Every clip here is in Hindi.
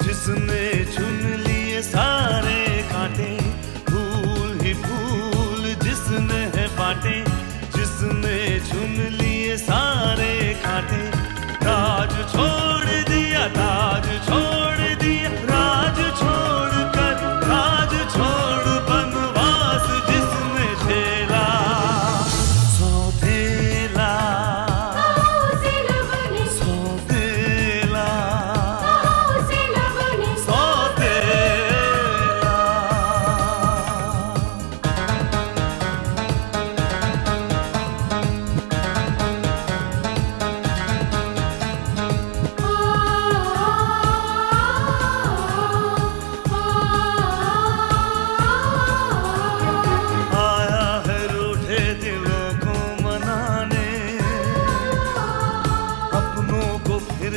जिसने चुन लिए सारे कांटे, फूल ही फूल जिसने है बांटे, जिसने चुन लिए सारे कांटे। राज छोड़ दिया, ताज छोड़ दिया, राज छोड़ कर राज छोड़ बनवास जिसने झेला। सौतेला सौतेला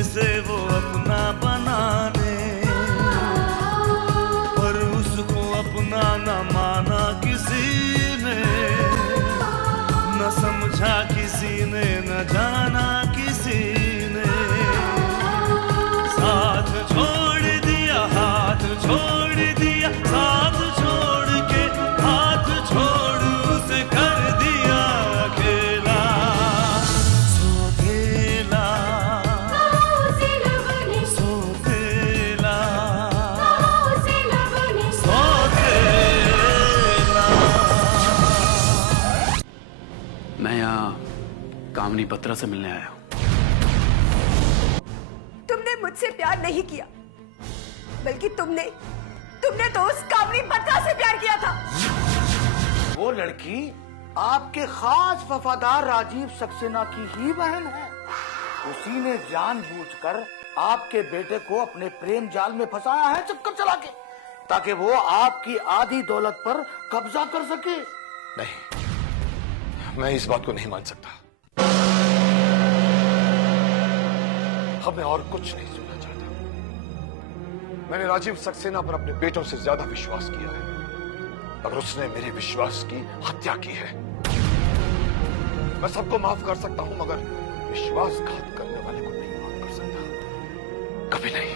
से वो अपना बनाने, पर उसको अपना न माना किसी ने, न समझा किसी ने, न जाना किसी ने। साथ छोड़ दिया, हाथ छोड़ दिया, साथ छोड़ के हाथ छोड़ उसे कर दिया अकेला। सौतेला मैं यहाँ कामनी बत्रा से मिलने आया हूँ। तुमने मुझसे प्यार नहीं किया, बल्कि तुमने तो उस कामनी बत्रा से प्यार किया था। वो लड़की आपके खास वफादार राजीव सक्सेना की ही बहन है। उसी ने जानबूझकर आपके बेटे को अपने प्रेम जाल में फंसाया है, चक्कर चला के, ताकि वो आपकी आधी दौलत पर कब्जा कर सके। नहीं, मैं इस बात को नहीं मान सकता। अब मैं और कुछ नहीं सुनना चाहता। मैंने राजीव सक्सेना पर अपने बेटों से ज्यादा विश्वास किया है, और उसने मेरे विश्वास की हत्या की है। मैं सबको माफ कर सकता हूं, मगर विश्वासघात करने वाले को नहीं माफ कर सकता, कभी नहीं।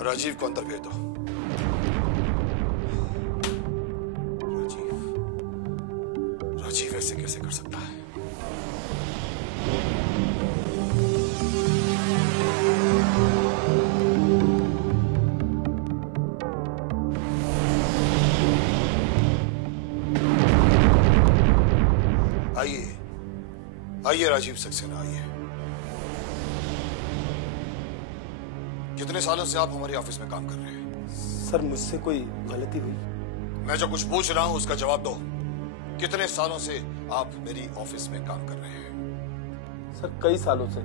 राजीव को अंदर भेज दो। राजीव ऐसे कैसे कर सकता है? आइए आइए राजीव सक्सेना, आइए। कितने सालों से आप हमारे ऑफिस में काम कर रहे हैं? सर, मुझसे कोई गलती हुई? मैं जो कुछ पूछ रहा हूं उसका जवाब दो। कितने सालों से आप मेरी ऑफिस में काम कर रहे हैं? सर, कई सालों से,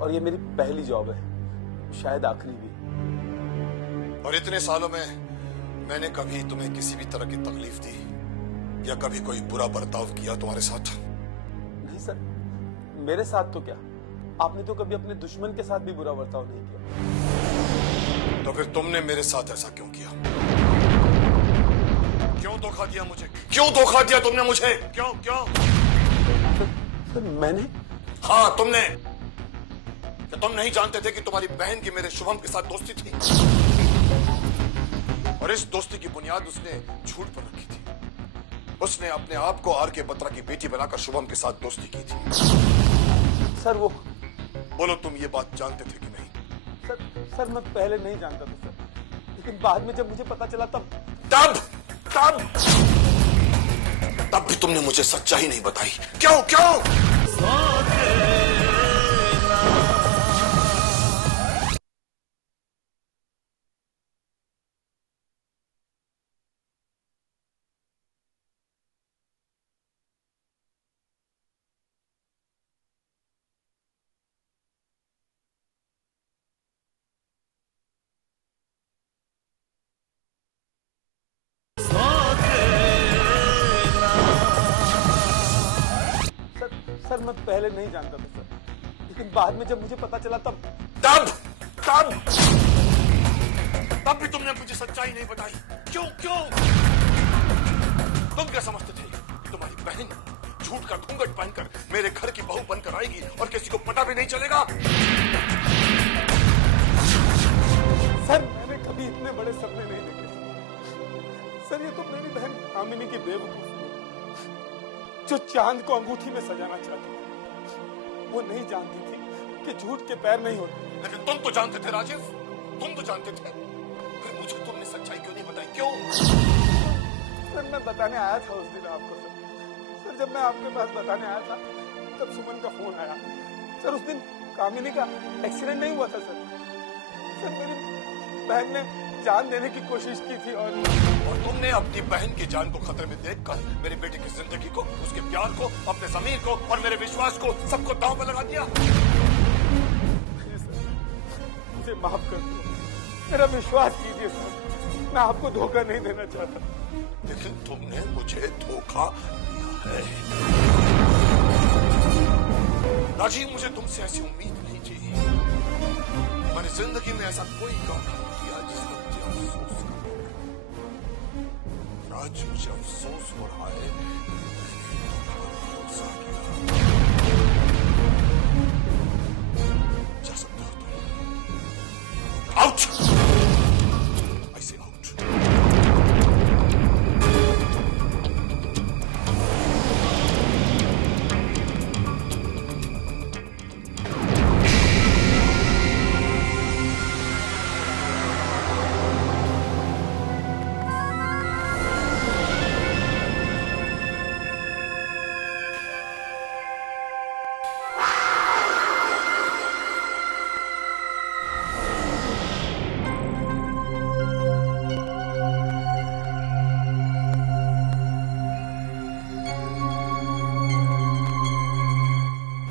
और ये मेरी पहली जॉब है, शायद आखिरी भी। और इतने सालों में मैंने कभी तुम्हें किसी भी तरह की तकलीफ दी या कभी कोई बुरा बर्ताव किया तुम्हारे साथ? नहीं सर, मेरे साथ तो क्या, आपने तो कभी अपने दुश्मन के साथ भी बुरा बर्ताव नहीं किया। तो फिर तुमने मेरे साथ ऐसा क्यों किया? क्यों धोखा दिया मुझे? क्यों धोखा दिया तुमने मुझे? क्यों क्यों? सर, मैंने? हाँ, तुमने। क्या तुम नहीं जानते थे कि तुम्हारी बहन की मेरे शुभम के साथ दोस्ती थी? और इस दोस्ती की बुनियाद उसने झूठ पर रखी थी। उसने अपने आप को आर के बत्रा की बेटी बनाकर शुभम के साथ दोस्ती की थी। सर वो बोलो, तुम ये बात जानते थे कि नहीं? सर मैं पहले नहीं जानता था सर, लेकिन बाद में जब मुझे पता चला तब भी तुमने मुझे सच्चाई नहीं बताई। क्यों? सर मैं पहले नहीं जानता था सर, लेकिन बाद में जब मुझे पता चला तब भी तुमने मुझे सच्चाई नहीं बताई। क्यों? तुम क्या समझते थे तुम्हारी बहन झूठ का घूंघट पहनकर मेरे घर की बहू बनकर आएगी और किसी को पता भी नहीं चलेगा? सर मैंने कभी इतने बड़े सपने नहीं देखे सर। ये तो मेरी बहन कामिनी की बेवकूफी है, जो चांद को अंगूठी में सजाना चाहती थी। वो नहीं जानती थी कि झूठ के पैर नहीं होते। लेकिन तुम तो जानते थे राजीव, तुम तो जानते थे। फिर मुझे तुमने सच्चाई क्यों नहीं बताई? क्यों? सर मैं बताने आया था उस दिन आपको सर, जब मैं आपके पास बताने आया था तब सुमन का फोन आया। सर उस दिन कामिनी का एक्सीडेंट नहीं हुआ था सर मेरी बहन ने जान देने की कोशिश की थी और तुमने अपनी बहन की जान को खतरे में देखकर मेरे बेटे की जिंदगी को, उसके प्यार को, अपने जमीन को और मेरे विश्वास को सबको दांव पे लगा दिया। मुझे माफ कर दो, मेरा विश्वास कीजिए सर, मैं आपको धोखा नहीं देना चाहता। लेकिन तुमने मुझे धोखा दिया है राजीव। मुझे तुमसे ऐसी उम्मीद नहीं थी। मैंने जिंदगी में ऐसा कोई काम नहीं किया जिस पर मुझे अफसोस हो। आज मुझे अफसोस हो रहा है, मैंने तुम पर भरोसा किया। जा सकते हो तुम। आउट! I say out.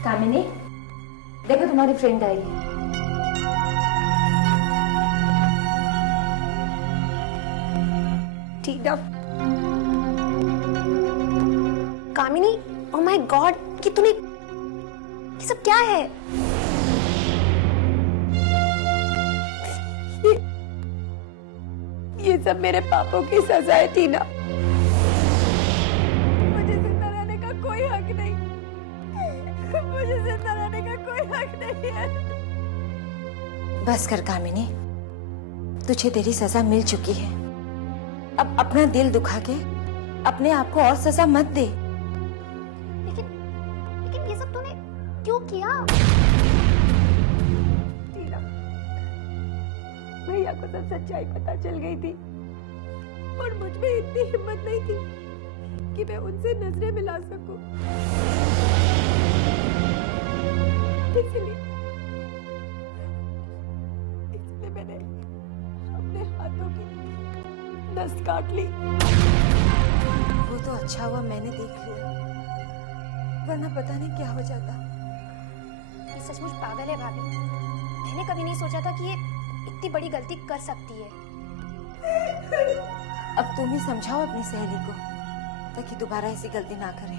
कामिनी, देखो तुम्हारी फ्रेंड आई है। टीना। कामिनी, ओह माय गॉड, कि तूने ये सब क्या है? ये सब मेरे पापों की सजा है टीना। मुझे जिंदा रहने का कोई हक नहीं। मुझे जिंदा रहने का कोई हक नहीं है। बस कर कामिनी, तुझे तेरी सजा मिल चुकी है। अब अपना दिल दुखा के अपने आप को और सजा मत दे। लेकिन ये सब तूने क्यों किया? टीना, भैया को सब सच्चाई पता चल गई थी और मुझ में इतनी हिम्मत नहीं थी कि मैं उनसे नजरें मिला सकूं। इसलिए मैंने अपने हाथों की नस काट ली। वो तो अच्छा हुआ मैंने देख लिया, वरना पता नहीं क्या हो जाता। ये सचमुच पागल है भाभी। मैंने कभी नहीं सोचा था कि ये इतनी बड़ी गलती कर सकती है। अब तुम ही समझाओ अपनी सहेली को ताकि दोबारा ऐसी गलती ना करे।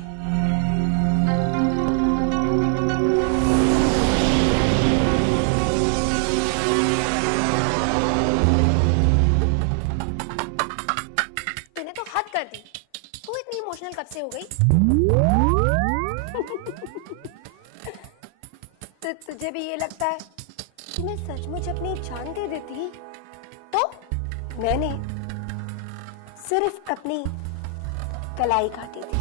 तूने तो हद कर दी। तू इतनी इमोशनल कब से हो गई? तो तुझे भी ये लगता है कि मैं सचमुच अपनी जान दे देती? तो मैंने सिर्फ अपनी कलाई काटी थी।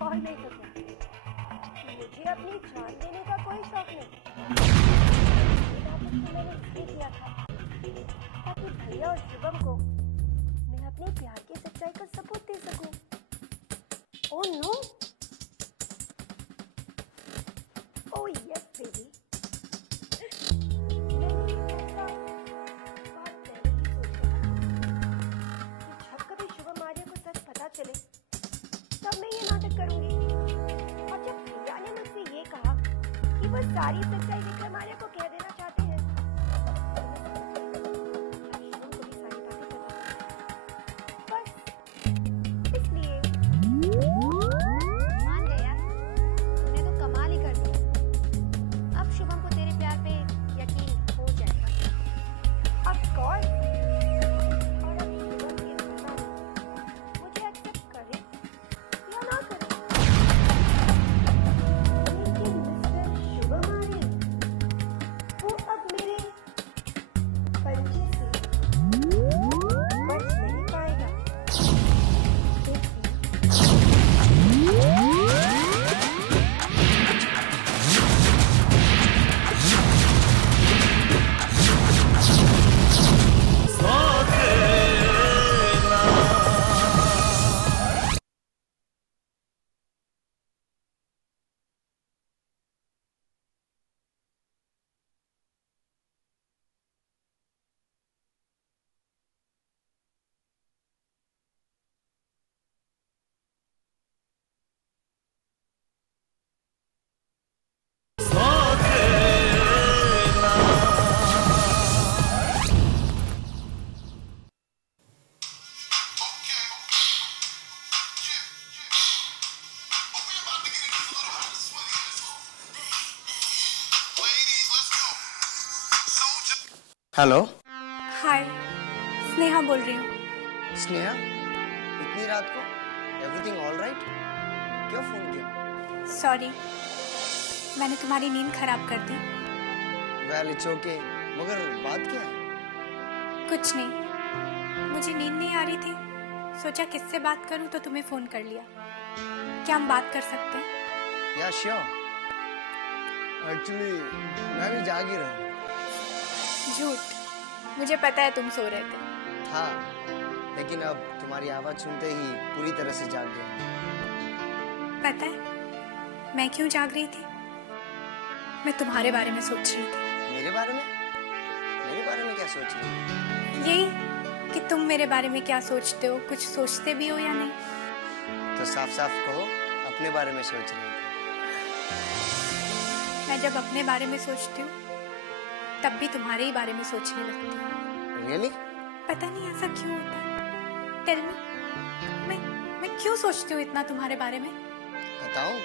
और नहीं तो क्या, मुझे अपनी जान देने का कोई शौक नहीं। मैंने इसलिए किया था ताकि भैया और शुभम को मैं अपने प्यार की सच्चाई का सबूत दे सकूं। Oh no, oh yes baby, जब कभी शुभम आर्य को सच पता चले तब मैं ये नाटक करूंगी। और जब भैया ने मुझसे ये कहा कि वो सारी सच्चाई विक्रम आर्य को कह देना चाहते हैं, हेलो। हाय, स्नेहा बोल रही हूँ। स्नेहा, इतनी रात को? Everything all right? क्यों फोन किया? सॉरी, मैंने तुम्हारी नींद खराब कर दी। वेल इट्स ओके, मगर बात क्या है? कुछ नहीं, मुझे नींद नहीं आ रही थी, सोचा किससे बात करूं तो तुम्हें फोन कर लिया। क्या हम बात कर सकते हैं? या श्योर। एक्चुअली मैं भी जाग ही रहा हूँ। झूठ, मुझे पता है तुम सो रहे थे। हाँ, लेकिन अब तुम्हारी आवाज सुनते ही पूरी तरह से जाग गया। पता है मैं क्यों जाग रही थी? मैं तुम्हारे बारे में सोच रही थी। मेरे बारे में? मेरे बारे में क्या सोच रही हो? यही कि तुम मेरे बारे में क्या सोचते हो, कुछ सोचते भी हो या नहीं? तो साफ साफ कहो, अपने बारे में सोच रही हो। मैं जब अपने बारे में सोचती हूँ तब भी तुम्हारे ही बारे में सोचने लगती हूँ। Really? पता नहीं ऐसा क्यों होता है। टेल मी, मैं क्यों सोचती हूँ इतना तुम्हारे बारे में? बताऊं?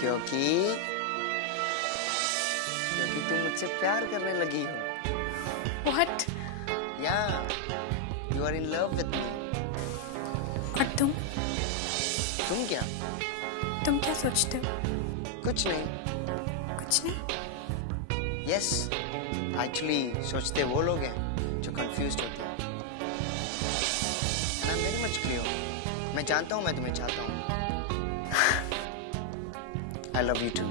क्योंकि तुम मुझसे प्यार करने लगी हो। What? Yeah, you are in love with me. और तुम क्या? तुम क्या सोचते हो? कुछ नहीं। कुछ नहीं? Yes, actually सोचते वो लोग हैं जो confused होते हैं। I'm very much clear. मैं जानता हूँ मैं तुम्हें चाहता हूँ। I love you too.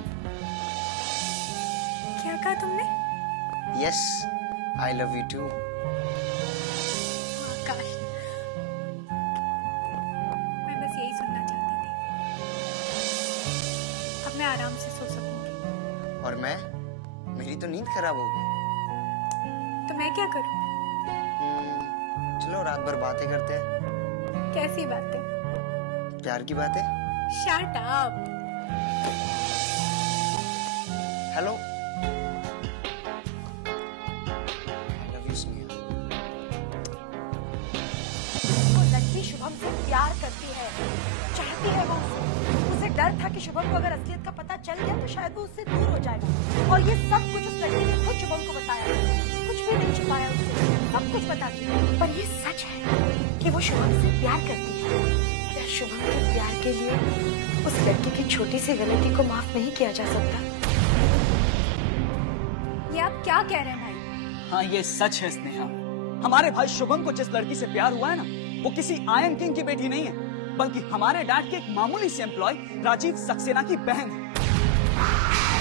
क्या कहा तुमने? Yes, I love you too. आकाश, मैं बस यही सुनना चाहती थी। अब मैं आराम से सो सकूंगी। और मैं? मेरी तो नींद खराब हो गई। तो मैं क्या करूं? चलो रात भर बातें करते हैं। कैसी बातें? प्यार की बातें। Shut up. Hello. I love you, Sneha. वो लड़की शुभम से प्यार करती है, चाहती है वो। उसे डर था कि शुभम को अगर असलियत का पता चल गया तो शायद वो उससे दूर हो जाएगा। और ये सब कुछ उस लड़की ने खुद शुभम को बताया। कुछ भी नहीं छुपाया उससे, सब कुछ बता दिया। पर ये सच है कि कि वो शुभम से प्यार करती है। क्या शुभम के प्यार के लिए उस लड़की की छोटी सी गलती को माफ नहीं किया जा सकता? ये आप क्या कह रहे हैं भाई? हाँ, ये सच है स्नेहा। हमारे भाई शुभम को जिस लड़की से प्यार हुआ है ना, वो किसी आयन किंग की बेटी नहीं है, बल्कि हमारे डैड के एक मामूली से एम्प्लॉय राजीव सक्सेना की बहन है।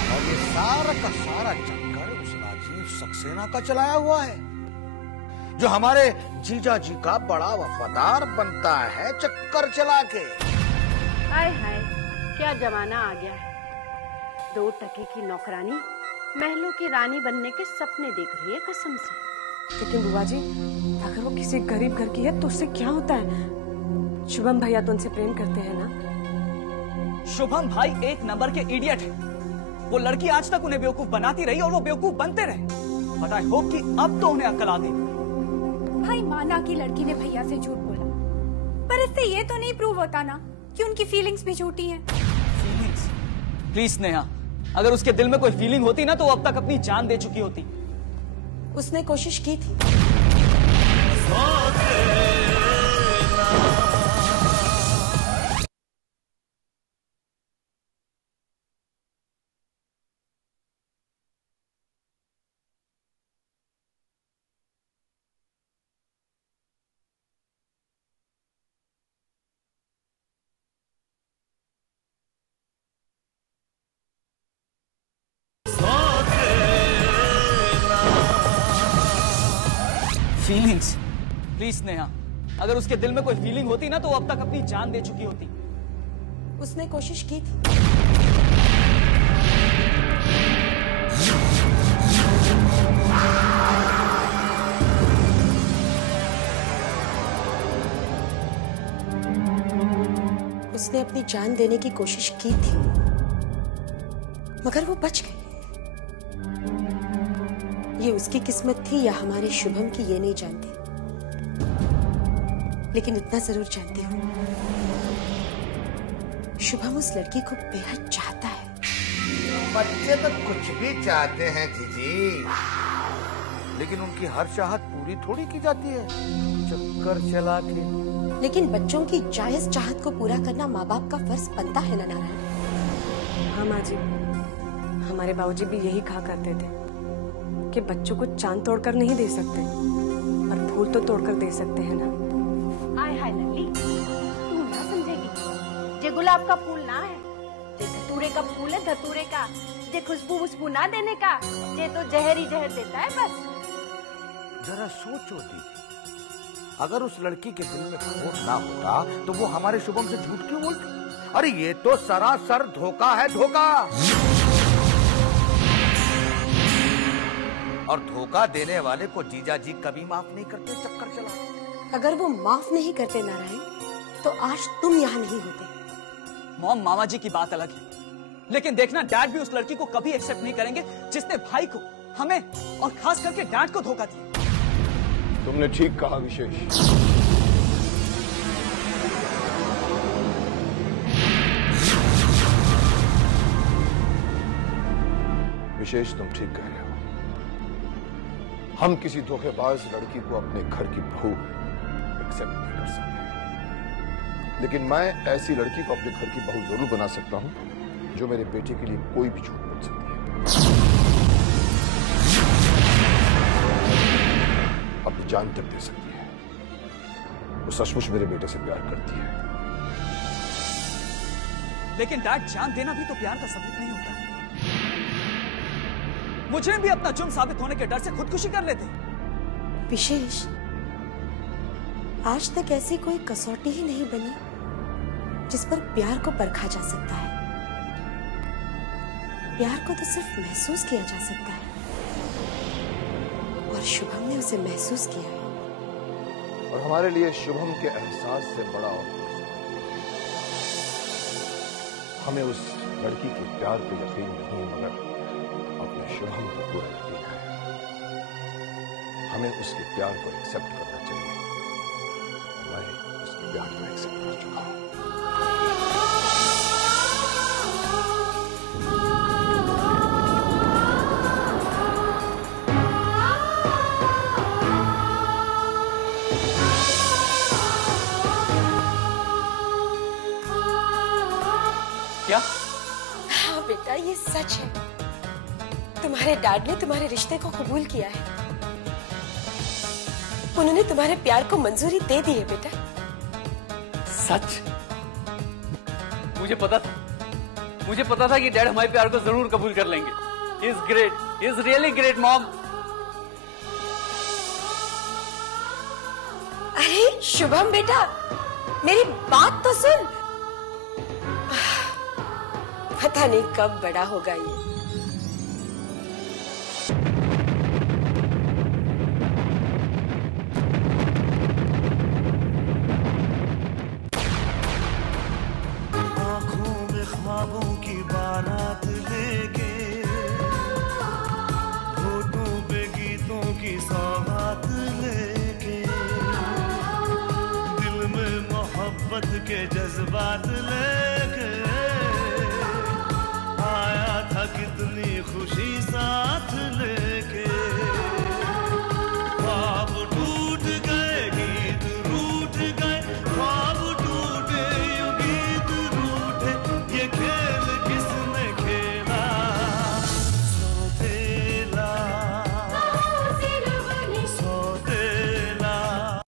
और ये सारा का सारा चक्कर उस राजीव सक्सेना का चलाया हुआ है, जो हमारे जीजा जी का बड़ा वफादार बनता है चक्कर चला के। हाय हाय, क्या जमाना आ गया है। 2 टके की नौकरानी महलों की रानी बनने के सपने देख रही है कसम से। लेकिन बुआ जी, अगर वो किसी गरीब घर की है तो उससे क्या होता है? शुभम भैया तो उनसे प्रेम करते हैं ना? शुभम भाई एक नंबर के इडियट है। वो लड़की आज तक उन्हें बेवकूफ बनाती रही और वो बेवकूफ बनते रहे। बट आई होप कि अब तो उन्हें अक्ल आ गई। भाई माना कि लड़की ने भैया से झूठ बोला, पर इससे ये तो नहीं प्रूव होता ना कि उनकी फीलिंग्स भी झूठी हैं। फीलिंग्स? प्लीज स्नेहा, अगर उसके दिल में कोई फीलिंग होती ना तो वो अब तक अपनी जान दे चुकी होती। उसने कोशिश की थी। फीलिंग्स? प्लीज स्नेहा, अगर उसके दिल में कोई फीलिंग होती ना तो वो अब तक अपनी जान दे चुकी होती। उसने कोशिश की थी। उसने अपनी जान देने की कोशिश की थी, मगर वो बच गई। ये उसकी किस्मत थी या हमारे शुभम की, ये नहीं जानती, लेकिन इतना जरूर जानती हूँ, शुभम उस लड़की को बेहद चाहता है। बच्चे तो कुछ भी चाहते हैं जीजी, लेकिन उनकी हर चाहत पूरी थोड़ी की जाती है चक्कर चला के। लेकिन बच्चों की जायज चाहत को पूरा करना माँ बाप का फर्ज बनता है ना नारायण? हाँ माँ जी, हमारे बाबूजी भी यही कहा करते थे कि बच्चों को चांद तोड़कर नहीं दे सकते, पर फूल तो तोड़कर दे सकते हैं ना। आय हाय लल्ली, तू ना समझेगी। जे गुलाब का फूल ना है, जे धतूरे का फूल है धतूरे का, जे खुशबू वुशबू ना देने का, जे तो जहर ही जहर देता है बस। जरा सोचो दीदी, अगर उस लड़की के दिल में खोट ना होता तो वो हमारे शुभम से झूठ क्यों बोलती? अरे ये तो सरासर धोखा है, धोखा। और धोखा देने वाले को जीजा जी कभी माफ नहीं करते चक्कर चला। अगर वो माफ नहीं करते नारायण, तो आज तुम यहाँ नहीं होते। मॉम, मामा जी की बात अलग है, लेकिन देखना डैड भी उस लड़की को कभी एक्सेप्ट नहीं करेंगे जिसने भाई को, हमें और खास करके डैड को धोखा दिया। तुमने ठीक कहा विशेष। विशेष, तुम ठीक कह रहे हो। हम किसी धोखेबाज लड़की को अपने घर की बहू एक्सेप्ट नहीं कर सकते, लेकिन मैं ऐसी लड़की को अपने घर की बहू जरूर बना सकता हूं जो मेरे बेटे के लिए कोई भी झूठ बोल सकती है, अपनी जान तक दे सकती है। वो सचमुच मेरे बेटे से प्यार करती है। लेकिन डैड, जान देना भी तो प्यार का सबूत नहीं होता। मुझे भी अपना जुर्म साबित होने के डर से खुदकुशी कर लेते। विशेष, आज तक ऐसी कोई कसौटी ही नहीं बनी जिस पर प्यार को परखा जा सकता है। प्यार को तो सिर्फ महसूस किया जा सकता है, और शुभम ने उसे महसूस किया है। और हमारे लिए शुभम के एहसास से बड़ा और हमें उस लड़की के प्यार पे यकीन नहीं, मगर अपने शुभम पर पूरा यकीन है। हमें उसके प्यार को एक्सेप्ट करना चाहिए। मैं उसके प्यार को एक्सेप्ट कर चुका हूं। क्या? हाँ बेटा, ये सच है। तुम्हारे डैड ने तुम्हारे रिश्ते को कबूल किया है। उन्होंने तुम्हारे प्यार को मंजूरी दे दी है बेटा। सच? मुझे पता था कि डैड हमारे प्यार को जरूर कबूल कर लेंगे। He is great. He is really great, mom. अरे शुभम बेटा, मेरी बात तो सुन। पता नहीं कब बड़ा होगा ये। आंखों में ख्वाबों की बारात लेके, होठों पे गीतों की सौगात लेके, दिल में मोहब्बत के जज्बात ले